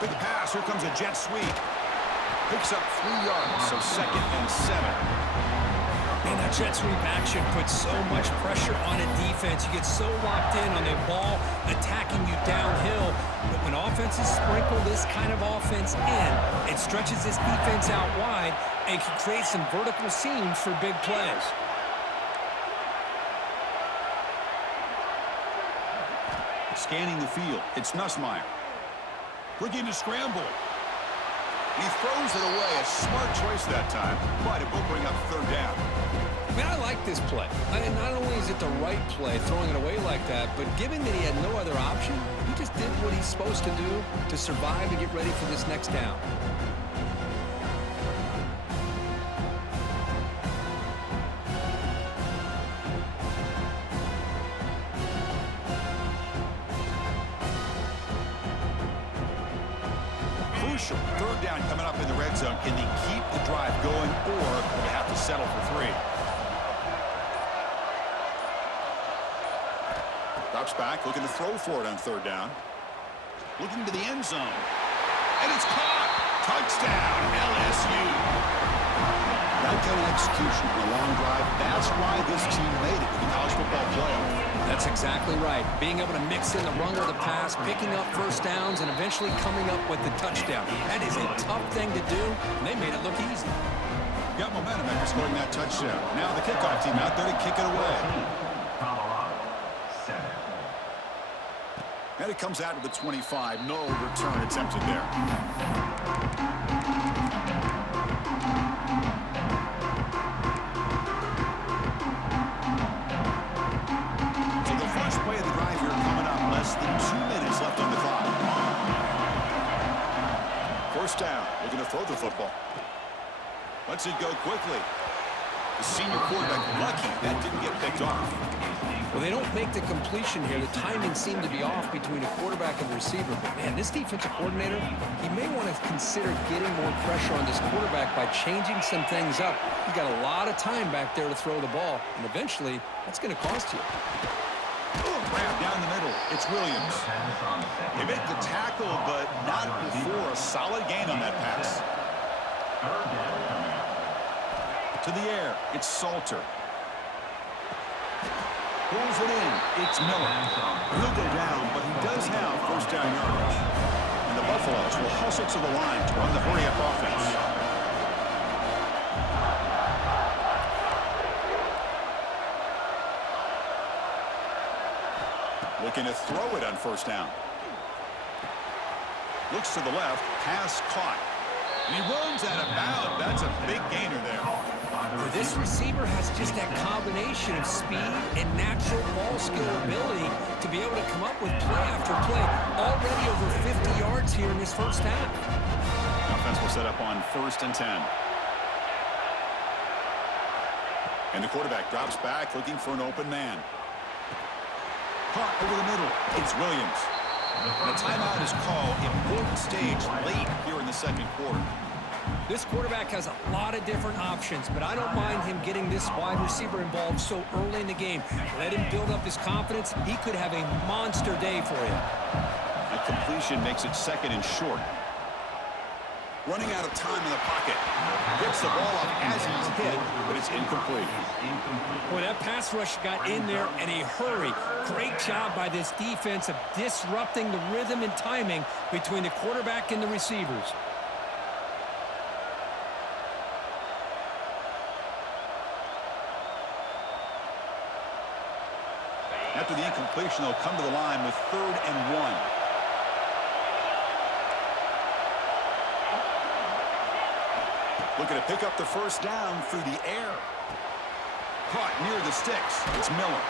Big pass. Here comes a jet sweep. Picks up 3 yards, so 2nd and 7. And that jet sweep action puts so much pressure on a defense. You get so locked in on the ball attacking you downhill. But when offenses sprinkle this kind of offense in, it stretches this defense out wide and can create some vertical seams for big plays. Scanning the field. It's Nussmeier. Looking to scramble. He throws it away. A smart choice that time, but it will bring up 3rd down. I mean, I like this play. Not only is it the right play, throwing it away like that, but given that he had no other option, he just did what he's supposed to do to survive and get ready for this next down. Crucial 3rd down coming up in the red zone. Can they keep the drive going, or will they have to settle for 3? Drops back, looking to throw for it on 3rd down. Looking to the end zone. And it's caught! Touchdown, LSU! That kind of execution on a long drive, that's why this team made it to the college football playoff. That's exactly right. Being able to mix in the run with the pass, picking up 1st downs, and eventually coming up with the touchdown. That is a tough thing to do, and they made it look easy. Got momentum after scoring that touchdown. Now the kickoff team out there to kick it away. And it comes out to the 25. No return attempted there. So the first play of the drive here coming up. Less than 2 minutes left on the clock. 1st down. Looking to throw the football. Lets it go quickly. The senior quarterback lucky that didn't get picked off. Well, they don't make the completion here. The timing seemed to be off between a quarterback and the receiver. But, man, this defensive coordinator, he may want to consider getting more pressure on this quarterback by changing some things up. He's got a lot of time back there to throw the ball, and eventually that's going to cost you. Grab down the middle. It's Williams. They make the tackle, but not before a solid gain on that pass. To the air. It's Salter. Pulls it in. It's Miller. He'll go down, but he does have 1st down yardage. And the Buffaloes will hustle to the line to run the hurry-up offense. Looking to throw it on 1st down. Looks to the left. Pass caught. And he runs out of bounds. That's a big gainer there. This receiver has just that combination of speed and natural ball skill ability to be able to come up with play after play. Already over 50 yards here in this 1st half. Offense will set up on 1st and 10. And the quarterback drops back looking for an open man. Caught over the middle. It's Williams. And a timeout is called. Important stage late here in the 2nd quarter. This quarterback has a lot of different options, but I don't mind him getting this wide receiver involved so early in the game. Let him build up his confidence. He could have a monster day for you. A completion makes it 2nd and short. Running out of time in the pocket. Gets the ball up as he's hit, but it's incomplete. Boy, that pass rush got in there in a hurry. Great job by this defense of disrupting the rhythm and timing between the quarterback and the receivers. After the incompletion, they'll come to the line with 3rd and 1. Looking to pick up the 1st down through the air. Caught near the sticks. It's Miller.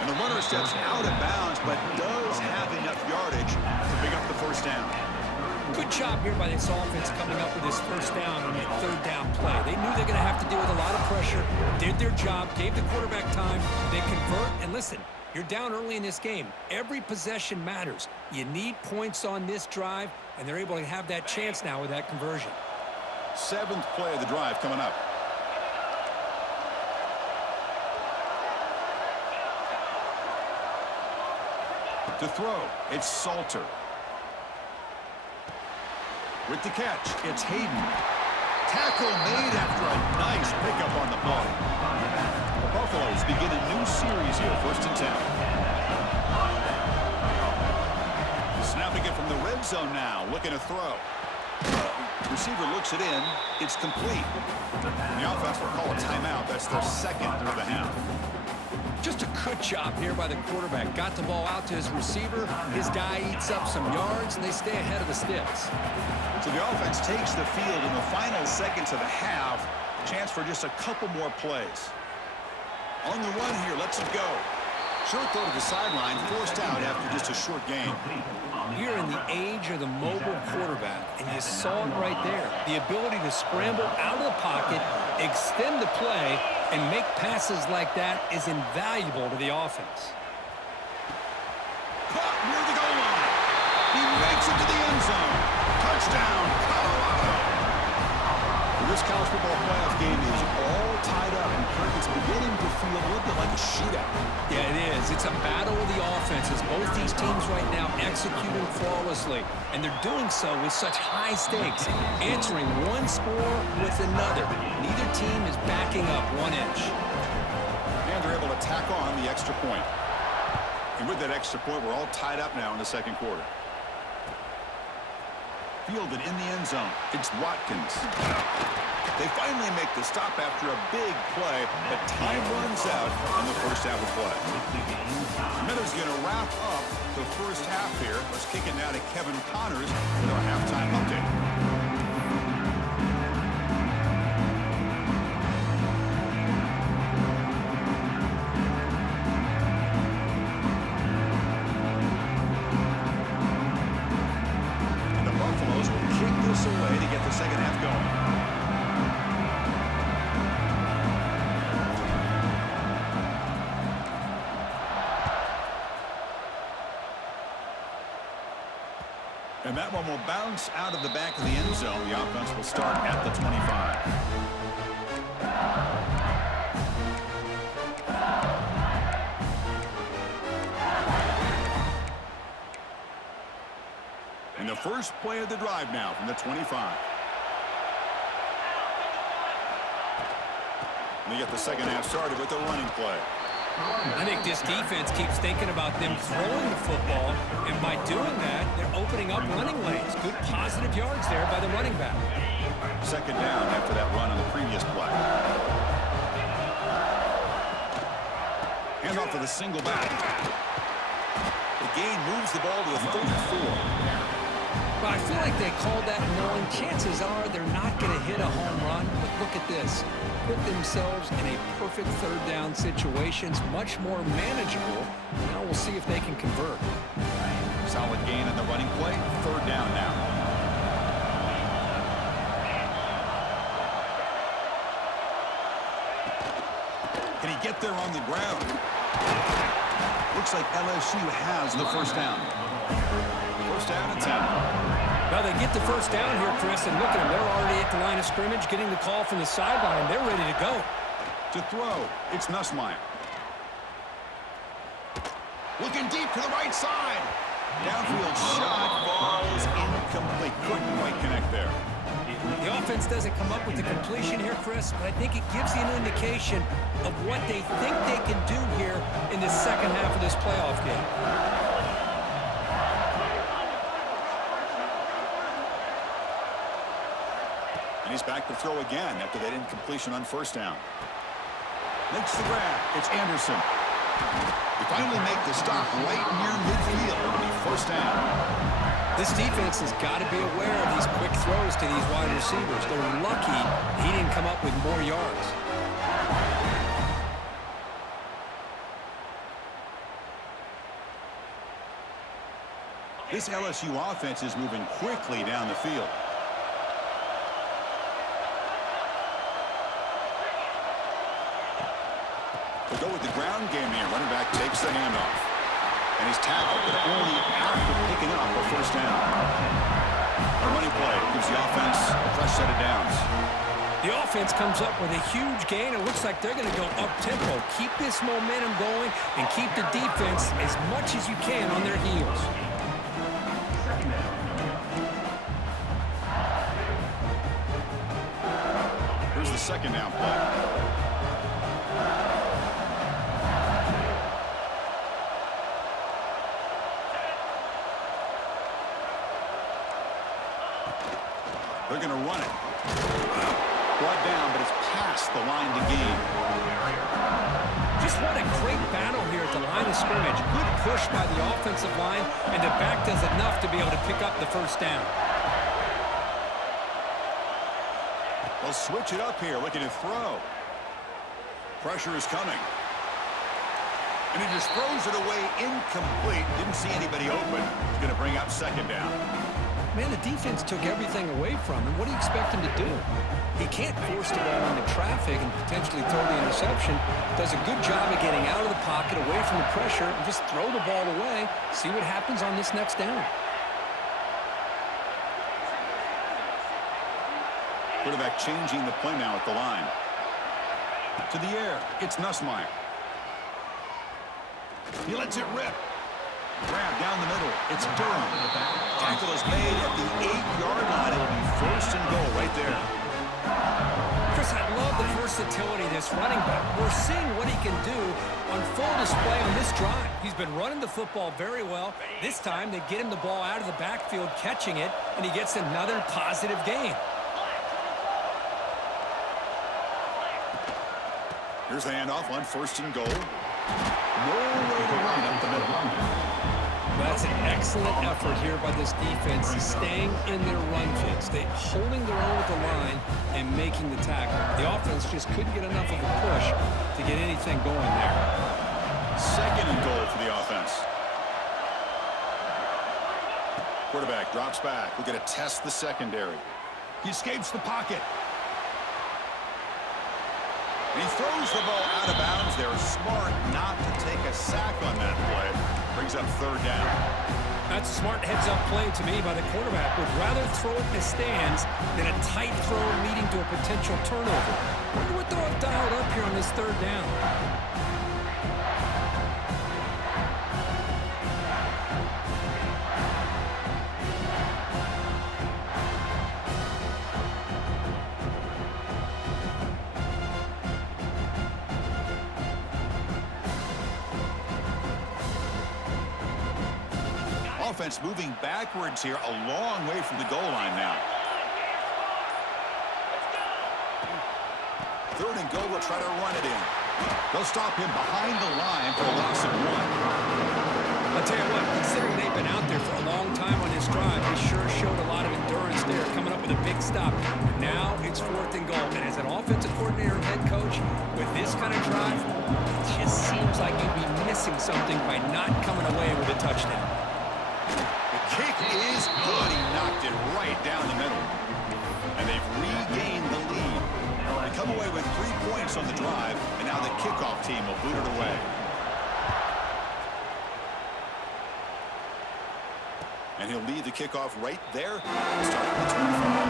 And the runner steps out of bounds, but does have enough yardage to pick up the 1st down. Good job here by this offense coming up with this 1st down on that 3rd down play. They knew they're going to have to deal with a lot of pressure, did their job, gave the quarterback time. They convert, and listen, you're down early in this game. Every possession matters. You need points on this drive, and they're able to have that chance now with that conversion. 7th play of the drive coming up. To throw, it's Salter. With the catch, it's Hayden. Tackle made after a nice pickup on the ball. The Buffaloes begin a new series here, 1st and 10. Snapping it from the red zone now, looking to throw. Receiver looks it in. It's complete. The offense will call a timeout. That's their 2nd of the half. Just a good job here by the quarterback. Got the ball out to his receiver. His guy eats up some yards, and they stay ahead of the sticks. So the offense takes the field in the final seconds of the half. Chance for just a couple more plays. On the run here, lets it go. Short throw to the sideline, forced out after just a short gain. You're in the age of the mobile quarterback, and you saw it right there. The ability to scramble out of the pocket, extend the play, and make passes like that is invaluable to the offense. Caught near the goal line. He makes it to the end zone. Touchdown, Colorado. This college football playoff game is all tied up, and Kirk, it's beginning to feel a little bit like a shootout. Yeah, it is. It's a battle of the offenses. Both these teams right now executing flawlessly, and they're doing so with such high stakes, answering one score with another. Neither team is backing up 1 inch. And they're able to tack on the extra point. And with that extra point, we're all tied up now in the 2nd quarter. Fielded in the end zone. It's Watkins. They finally make the stop after a big play, but time runs out in the 1st half of play. Miller's going to wrap up the 1st half here. Let's kick it now to Kevin Connors with our halftime update. Away to get the 2nd half going. And that one will bounce out of the back of the end zone. The offense will start at the 25. And the first play of the drive now from the 25. And they get the 2nd half started with a running play. I think this defense keeps thinking about them throwing the football, and by doing that, they're opening up running lanes. Good positive yards there by the running back. 2nd down after that run on the previous play. Hand off to the single back. The gain moves the ball to the 34. Well, I feel like they called that knowing chances are they're not going to hit a home run. But look at this. Put themselves in a perfect 3rd down situation. It's much more manageable. Now we'll see if they can convert. Solid gain in the running play. 3rd down now. Can he get there on the ground? Looks like LSU has the 1st down. 1st down and 10. Well, they get the 1st down here, Chris, and look at them. They're already at the line of scrimmage, getting the call from the sideline. They're ready to go. To throw, it's Nussmeier. Looking deep to the right side. Downfield shot falls incomplete. Couldn't quite connect there. The offense doesn't come up with the completion here, Chris, but I think it gives you an indication of what they think they can do here in the 2nd half of this playoff game. And he's back to throw again after that incompletion on 1st down. Makes the grab. It's Anderson. They finally make the stop right near midfield. It'll be 1st down. This defense has got to be aware of these quick throws to these wide receivers. They're lucky he didn't come up with more yards. This LSU offense is moving quickly down the field. To go with the ground game here, running back takes the handoff. And he's tackled, but only after picking up a 1st down. A running play gives the offense a fresh set of downs. The offense comes up with a huge gain. It looks like they're going to go up-tempo. Keep this momentum going and keep the defense as much as you can on their heels. second down play. They're going to run it. Brought down, but it's past the line to gain. Just what a great battle here at the line of scrimmage. Good push by the offensive line, and the back does enough to be able to pick up the first down. They'll switch it up here, looking to throw. Pressure is coming. And he just throws it away incomplete. Didn't see anybody open. He's going to bring up second down. Man, the defense took everything away from him. What do you expect him to do? He can't force the ball into traffic and potentially throw the interception. Does a good job of getting out of the pocket, away from the pressure, and just throw the ball away. See what happens on this next down. Quarterback changing the play now at the line. To the air, it's Nussmeier. He lets it rip. Grab down the middle. It's Durham. Tackle is made at the 8-yard line. It'll be first and goal right there. Chris, I love the versatility of this running back. We're seeing what he can do on full display on this drive. He's been running the football very well. This time, they get him the ball out of the backfield, catching it, and he gets another positive gain. Here's the handoff on first and goal. No way to run up the middle. That's an excellent effort here by this defense, staying in their run fits. They're holding their own with the line and making the tackle. The offense just couldn't get enough of a push to get anything going there. Second and goal for the offense. Quarterback drops back. We're going to test the secondary. He escapes the pocket. And he throws the ball out of bounds. They're smart not to take a sack on that play. Brings up third down. That's a smart heads-up play to me by the quarterback. Would rather throw it in the stands than a tight throw leading to a potential turnover. Wonder what they'll have dialed up here on this third down. Offense moving backwards here, a long way from the goal line now. Third and goal, will try to run it in. They'll stop him behind the line for a loss of 1. I'll tell you what, considering they've been out there for a long time on this drive, they sure showed a lot of endurance there, coming up with a big stop. Now it's fourth and goal. And as an offensive coordinator and head coach, with this kind of drive, it just seems like you'd be missing something by not coming away with a touchdown. Kick is good. He knocked it right down the middle. And they've regained the lead. They come away with 3 points on the drive, and now the kickoff team will boot it away. And he'll lead the kickoff right there. Start from the 25.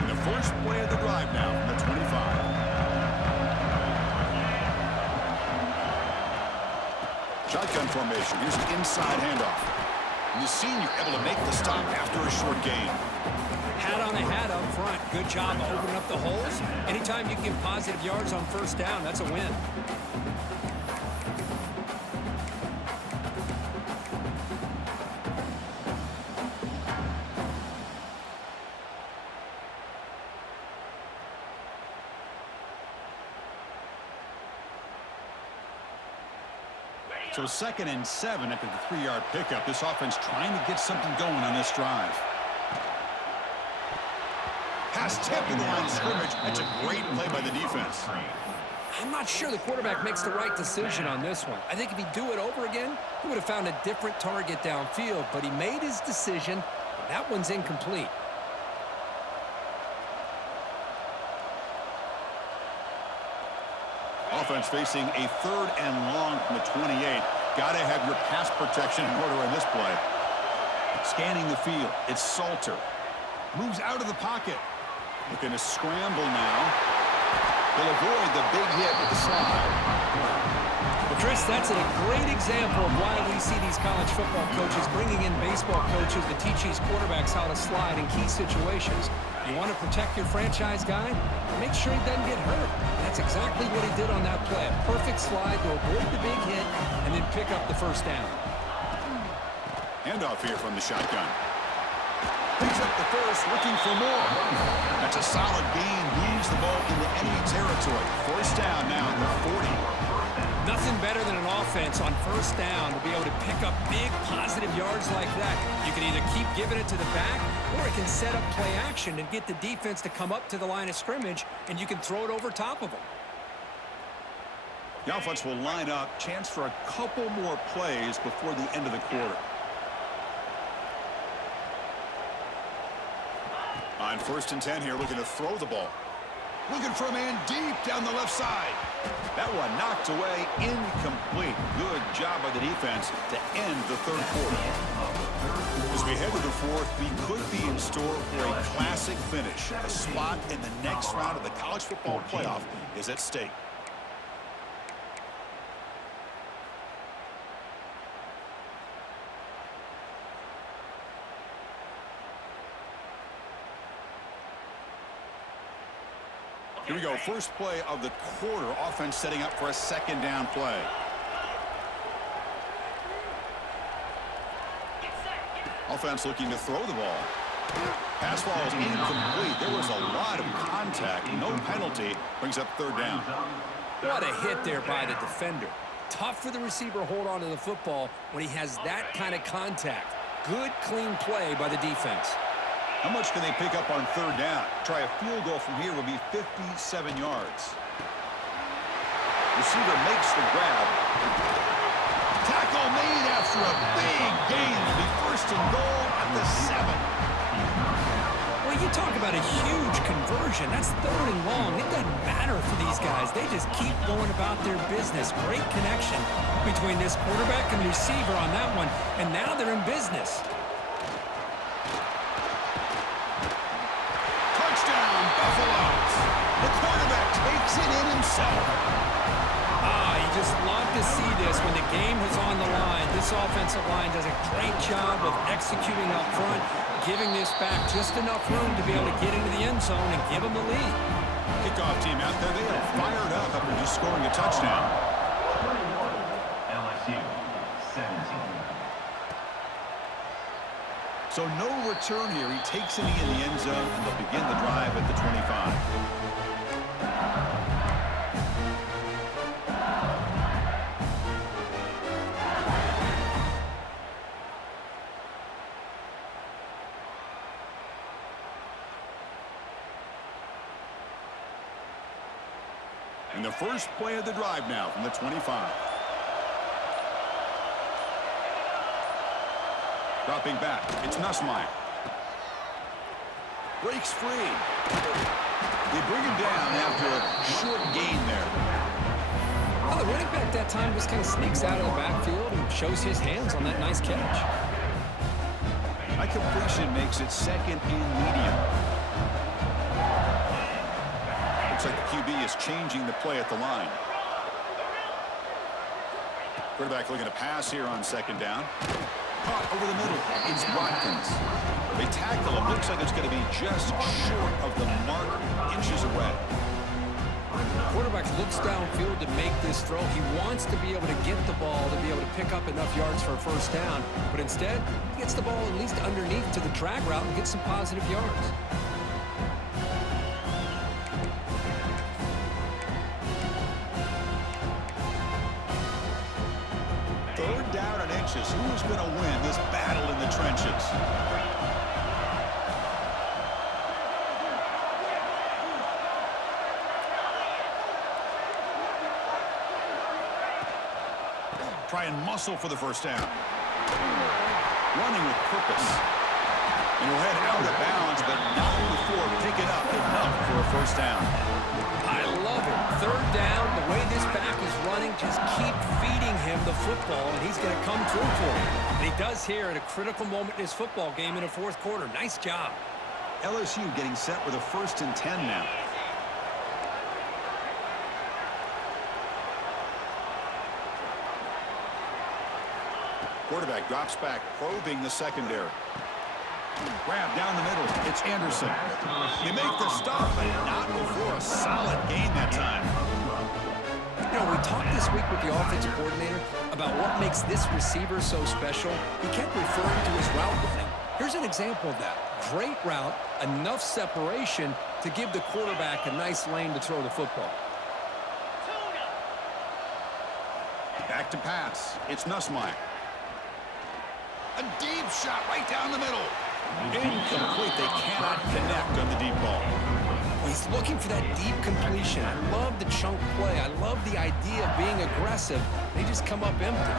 And the first play of the drive now from the 25. Shotgun formation. Here's an inside handoff. And the senior able to make the stop after a short gain. Hat on a hat up front. Good job of opening up the holes. Anytime you can get positive yards on first down, that's a win. So 2nd and 7 after the 3-yard pickup. This offense trying to get something going on this drive. Pass tip to the line of scrimmage. That's a great play by the defense. I'm not sure the quarterback makes the right decision on this one. I think if he'd do it over again, he would have found a different target downfield, but he made his decision, and that one's incomplete. Offense facing a 3rd and long from the 28. Got to have your pass protection in order in this play. Scanning the field. It's Salter. Moves out of the pocket. Looking to scramble now. They'll avoid the big hit with the slide. Well, Chris, that's a great example of why we see these college football coaches bringing in baseball coaches to teach these quarterbacks how to slide in key situations. You want to protect your franchise guy? Make sure he doesn't get hurt. That's exactly what he did on that play. A perfect slide to avoid the big hit and then pick up the first down. Handoff here from the shotgun. Picks up the first, looking for more. That's a solid gain. Moves the ball into enemy territory. First down now at the 40. Nothing better than an offense on first down to be able to pick up big positive yards like that. You can either keep giving it to the back, or it can set up play action and get the defense to come up to the line of scrimmage, and you can throw it over top of them. The offense will line up. Chance for a couple more plays before the end of the quarter. On 1st and 10 here, looking to throw the ball. Looking for a man deep down the left side. That one knocked away, incomplete. Good job by the defense to end the third quarter. As we head to the fourth, we could be in store for a classic finish. A spot in the next round of the college football playoff is at stake. Here we go, first play of the quarter. Offense setting up for a second down play. Offense looking to throw the ball. Pass ball is incomplete. There was a lot of contact. No penalty. Brings up third down. What a hit there by the defender. Tough for the receiver to hold on to the football when he has that kind of contact. Good, clean play by the defense. How much can they pick up on third down? Try a field goal from here would be 57 yards. Receiver makes the grab. Tackle made after a big gain. It'll be first and goal at the 7. Well, you talk about a huge conversion. That's third and long. It doesn't matter for these guys. They just keep going about their business. Great connection between this quarterback and receiver on that one, and now they're in business. The quarterback takes it in himself. You just love to see this when the game is on the line. This offensive line does a great job of executing up front, giving this back just enough room to be able to get into the end zone and give them the lead. Kickoff team out there, they are fired up after just scoring a touchdown. LSU 17. So no return here. He takes it in the end zone, and they'll begin the drive at the 25. And the first play of the drive now from the 25. Dropping back, it's Nussmeier. Breaks free. They bring him down after a short gain there. Well, the running back that time just kind of sneaks out of the backfield and shows his hands on that nice catch. That completion makes it second and medium. Looks like the QB is changing the play at the line. Quarterback looking to pass here on second down. Caught over the middle. It's Watkins. They tackle him. Looks like it's going to be just short of the mark, inches away. Quarterback looks downfield to make this throw. He wants to be able to get the ball to be able to pick up enough yards for a first down, but instead, he gets the ball at least underneath to the drag route and gets some positive yards. Third down and inches. Who's going to win this battle in the trenches? Try and muscle for the first down. Running with purpose. And he'll head out of bounds, but not before picking up enough for a first down. I love it. Third down, the way this back is running, just keep feeding him the football, and he's going to come through for him. And he does here at a critical moment in his football game in the fourth quarter. Nice job. LSU getting set with a 1st and 10 now. Quarterback drops back, probing the secondary. Grab down the middle. It's Anderson. They make the stop, but not before a solid gain that time. You know, we talked this week with the offensive coordinator about what makes this receiver so special. He kept referring to his route running. Here's an example of that. Great route, enough separation to give the quarterback a nice lane to throw the football. Back to pass. It's Nussmeier. A deep shot right down the middle. Incomplete. They cannot connect on the deep ball. He's looking for that deep completion. I love the chunk play. I love the idea of being aggressive. They just come up empty.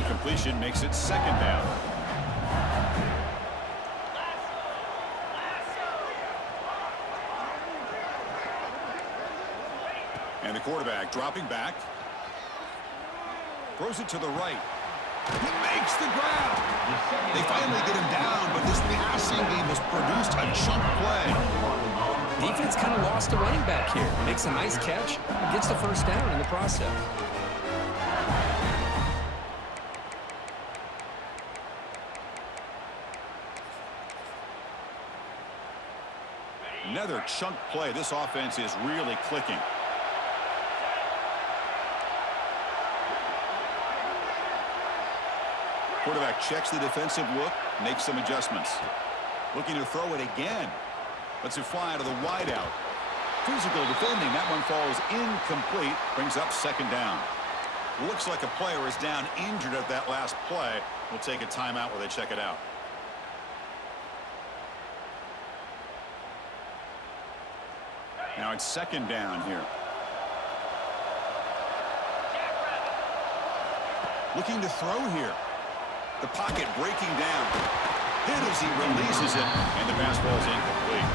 Incompletion makes it second down. And the quarterback dropping back. Throws it to the right. He makes the grab. They finally get him down, but this passing game has produced a chunk play. Defense kind of lost a running back here. Makes a nice catch and gets the first down in the process. Another chunk play. This offense is really clicking. Quarterback checks the defensive look, makes some adjustments. Looking to throw it again. Lets it fly out of the wideout. Physical defending. That one falls incomplete. Brings up second down. Looks like a player is down injured at that last play. We'll take a timeout while they check it out. Now it's second down here. Looking to throw here. The pocket breaking down. Hit as he releases it, and the pass ball's incomplete.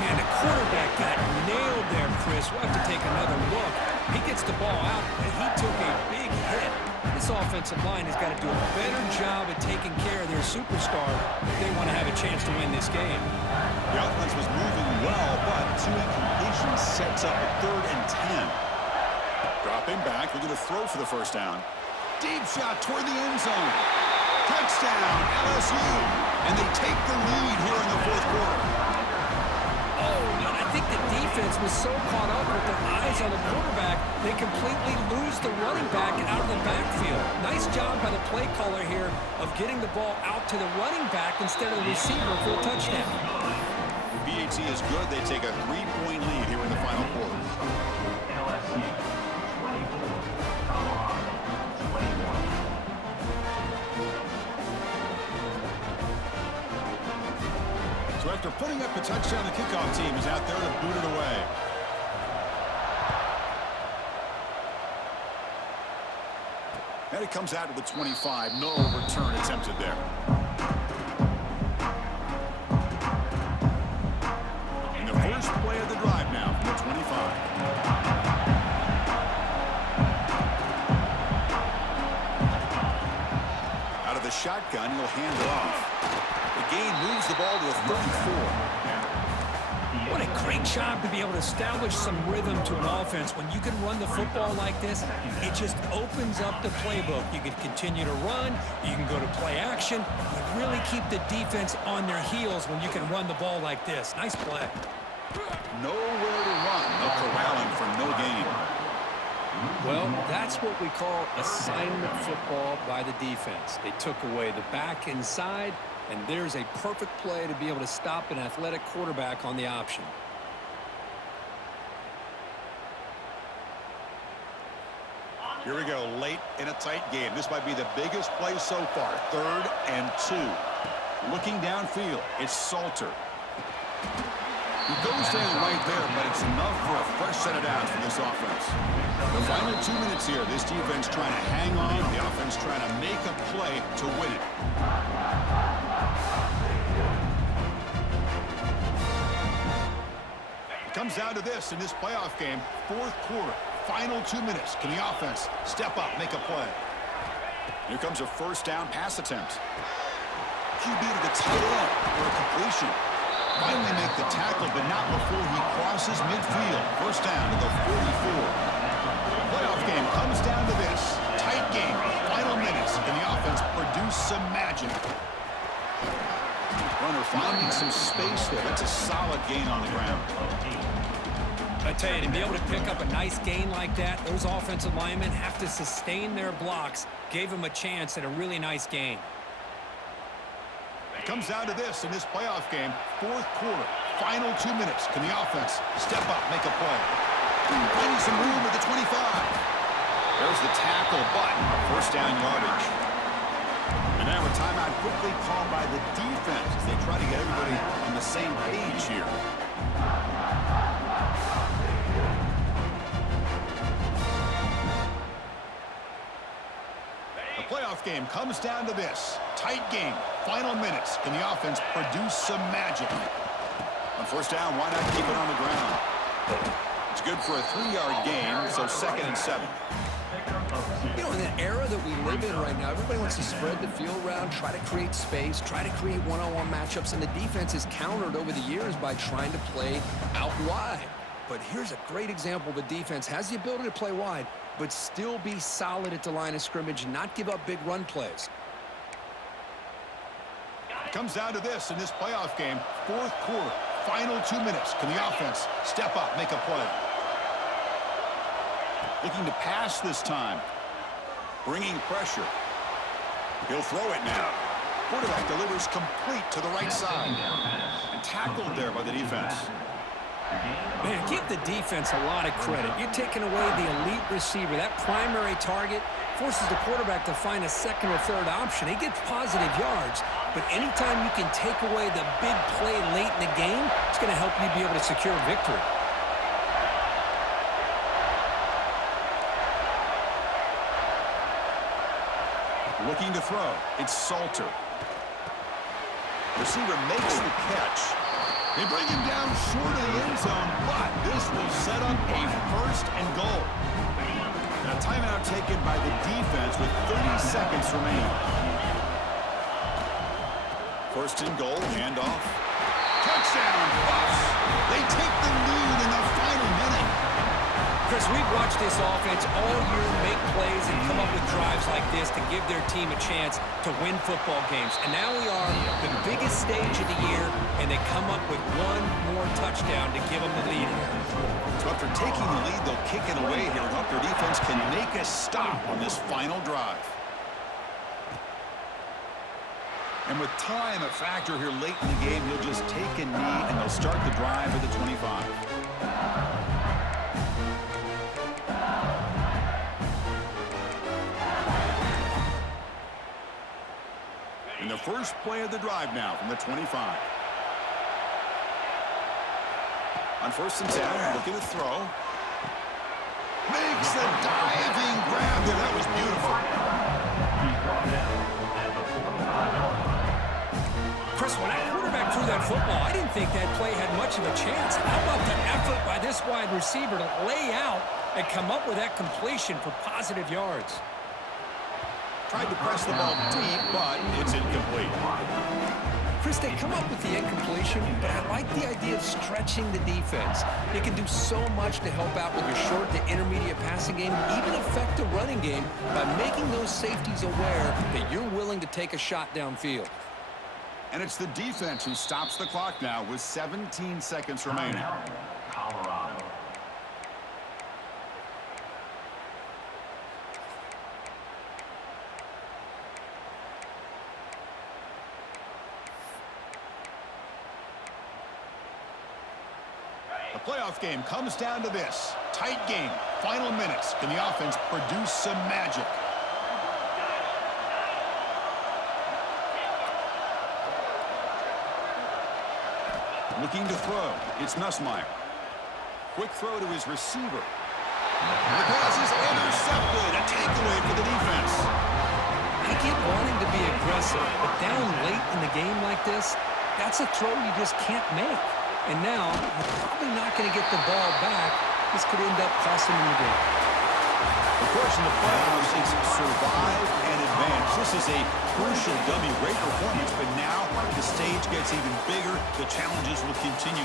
Man, the quarterback got nailed there, Chris. We'll have to take another look. He gets the ball out, but he took a big hit. This offensive line has got to do a better job at taking care of their superstar if they want to have a chance to win this game. The offense was moving well, but two incompletions sets up a 3rd and 10. Dropping back, looking to throw for the first down. Deep shot toward the end zone. Touchdown, LSU. And they take the lead here in the 4th quarter. Oh, man, I think the defense was so caught up with their eyes on the quarterback, they completely lose the running back out of the backfield. Nice job by the play caller here of getting the ball out to the running back instead of the receiver for a touchdown. BAT is good. They take a 3-point lead here in the final quarter. LSU 24, Colorado 21. So after putting up the touchdown, the kickoff team is out there to boot it away. And it comes out to the 25. No return attempted there. And the first play of the drive now from the 25. Out of the shotgun, he'll hand it off. The gain moves the ball to a 34. What a great job to be able to establish some rhythm to an offense. When you can run the football like this, it just opens up the playbook. You can continue to run. You can go to play action. You really keep the defense on their heels when you can run the ball like this. Nice play. Nowhere to run. They'll corral him for no gain. Well, that's what we call assignment football by the defense. They took away the back inside, and there's a perfect play to be able to stop an athletic quarterback on the option. Here we go, late in a tight game. This might be the biggest play so far. 3rd and 2. Looking downfield, it's Salter. He goes down right there, but it's enough for a fresh set of downs for this offense. The final 2 minutes here, this defense trying to hang on, the offense trying to make a play to win it. It comes down to this in this playoff game, 4th quarter, final 2 minutes. Can the offense step up, make a play? Here comes a first down pass attempt. QB to the tight end for a completion. Finally make the tackle, but not before he crosses midfield. First down to the 44. The playoff game comes down to this. Tight game. Final minutes. Can the offense produce some magic? Runner finding some space there. That's a solid gain on the ground. I tell you, to be able to pick up a nice gain like that, those offensive linemen have to sustain their blocks. Gave them a chance at a really nice gain. It comes down to this in this playoff game. Fourth quarter. Final 2 minutes. Can the offense step up, make a play? Finding some room at the 25. There's the tackle, but first down yardage. And now a timeout quickly called by the defense as they try to get everybody on the same page here. The playoff game comes down to this. Tight game. Final minutes. Can the offense produce some magic? On first down, why not keep it on the ground? It's good for a 3-yard gain, so 2nd and 7. You know, in the era that we live in right now, everybody wants to spread the field around, try to create space, try to create one-on-one matchups, and the defense is countered over the years by trying to play out wide. But here's a great example. The defense has the ability to play wide, but still be solid at the line of scrimmage and not give up big run plays. It comes down to this in this playoff game. Fourth quarter, final 2 minutes. Can the offense step up, make a play? Looking to pass this time. Bringing pressure. He'll throw it now. Quarterback delivers complete to the right side. And tackled there by the defense. Man, give the defense a lot of credit. You're taking away the elite receiver. That primary target forces the quarterback to find a second or third option. He gets positive yards, but anytime you can take away the big play late in the game, it's going to help you be able to secure a victory. Looking to throw. It's Salter. Receiver makes the catch. They bring him down short of the end zone, but this will set up a first and goal. Now, timeout taken by the defense with 30 seconds remaining. First and goal, handoff. Touchdown, Buffs! They take the lead in the final minute. Chris, we've watched this offense all year make plays and come up with drives like this to give their team a chance to win football games. And now we are the biggest stage of the year, and they come up with one more touchdown to give them the lead here. So after taking the lead, they'll kick it away here and hope their defense can make a stop on this final drive. And with time a factor here late in the game, he'll just take a knee and they'll start the drive at the 25. In the first play of the drive now from the 25. On first and 10, looking to throw. Makes the diving grab there. That was beautiful. Chris, when that quarterback threw that football, I didn't think that play had much of a chance. How about the effort by this wide receiver to lay out and come up with that completion for positive yards? Tried to press the ball deep, but it's incomplete. Chris, they come up with the incompletion, but I like the idea of stretching the defense. You can do so much to help out with your short to intermediate passing game, even affect the running game by making those safeties aware that you're willing to take a shot downfield. And it's the defense who stops the clock now with 17 seconds remaining. Colorado. The playoff game comes down to this. Tight game. Final minutes. Can the offense produce some magic? Looking to throw. It's Nussmeier. Quick throw to his receiver. The pass is intercepted. A takeaway for the defense. I keep wanting to be aggressive, but down late in the game like this, that's a throw you just can't make. And now, you're probably not going to get the ball back. This could end up costing them the game. Of course, in the playoffs, it's survive and advance. This is a crucial W. Great performance, but now the stage gets even bigger. The challenges will continue.